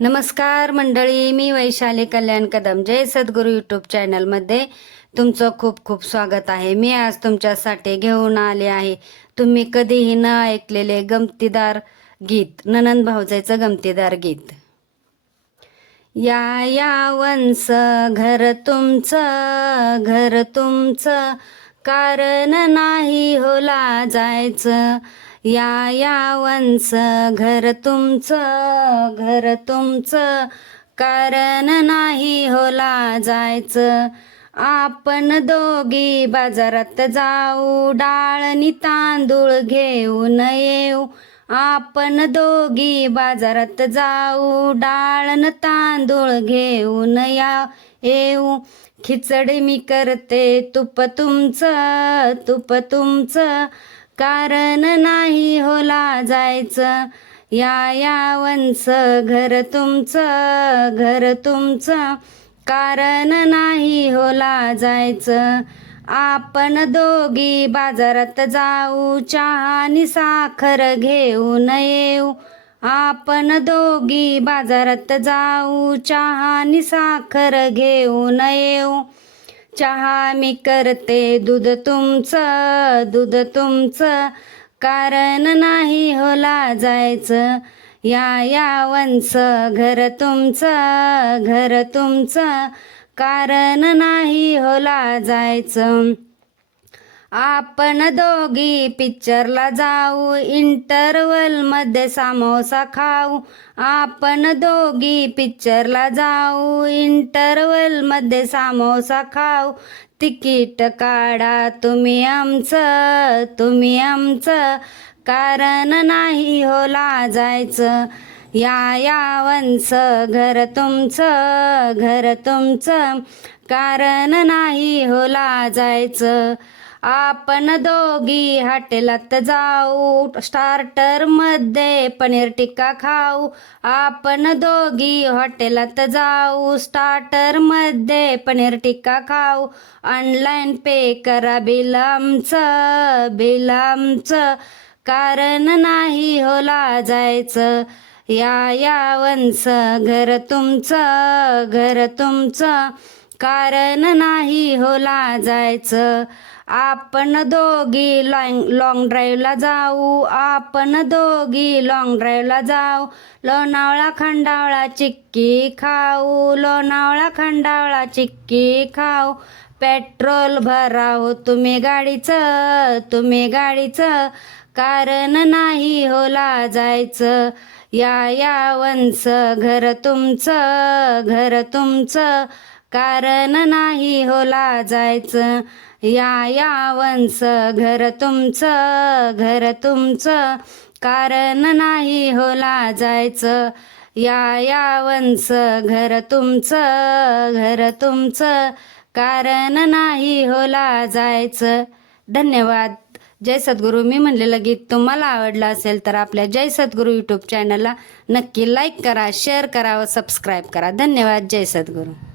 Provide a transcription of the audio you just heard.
नमस्कार मंडळी मी वैशाली कल्याण कदम. जय सद्गुरू यूट्यूब चॅनलमध्ये तुमचं खूप खूप स्वागत आहे. मी आज तुमच्यासाठी घेऊन आले आहे. तुम्ही कधीही न ऐकलेले गमतीदार गीत ननंद भाऊजाईचं गमतीदार गीत. या या वंस घर तुमचं घर तुमचं कारण नाही होला जायचं. या या वंस घर तुमचं घर तुमचं. कारण नाही होला जायचं. आपण दोघी बाजारात जाऊ डाळणी तांदूळ घेऊन येऊ. आपण दोघी बाजारात जाऊ डाळण तांदूळ घेऊन या येऊ. खिचडी मी करते तुप तुमचं तुप तुमचं. कारण नाही होला जायचं. या या वंस घर तुमचं घर तुमचं. कारण नाही होला जायचं. आपण दोघी बाजारात जाऊ चहानी साखर घेऊन येऊ. आपण दोघी बाजारात जाऊ चहानी साखर घेऊन येऊ. चहा मी करते दूध तुमचं दूध तुमचं. कारण नाही होला जायचं या या वंच घर तुमचं घर तुमचं. कारण नाही होला जायचं. आपण दोघी पिक्चरला जाऊ इंटरवलमध्ये सामोसा खाऊ. आपण दोघी पिक्चरला जाऊ इंटरवलमध्ये सामोसा खाऊ. तिकीट काढा तुम्ही आमचं तुम्ही आमचं. कारण नाही होला जायचं या या वंस घर तुमचं घर तुमचं. कारण नाही होला जायचं आपण दोघी हॉटेलात जाऊ. स्टार्टरमध्ये पनीर टिक्का खाऊ. आपण दोघी हॉटेलात जाऊ. स्टार्टरमध्ये पनीर टिक्का खाऊ. ऑनलाईन पे करा बिल आमचं बिल आमचं. कारण नाही होला जायचं. या या वंस घर तुमचं घर तुमचं. कारण नाही होला जायचं. आपण दोघी लॉंग लॉंग ड्राईव्हला जाऊ. आपण दोघी लॉंग ड्राईव्हला जाऊ. लोणावळा खंडावळा चिक्की खाऊ. लोणावळा खंडावळा चिक्की खाऊ. पेट्रोल भराव तुम्ही गाडीचं तुम्ही गाडीचं. कारण नाही होला जायचं. या या वंस घर तुमचं घर तुमचं. कारण नाही होला जायचं. या या वंस घर तुमचं घर तुमचं. कारण नाही होला जायचं. या या वंस घर तुमचं घर तुमचं. कारण नाही होला जायचं. धन्यवाद. जय सद्गुरू. मी म्हणलेलं गीत तुम्हाला आवडलं असेल तर आपल्या जय सद्गुरू यूट्यूब चॅनलला नक्की लाईक करा शेअर करा व सबस्क्राईब करा. धन्यवाद. जय सद्गुरू.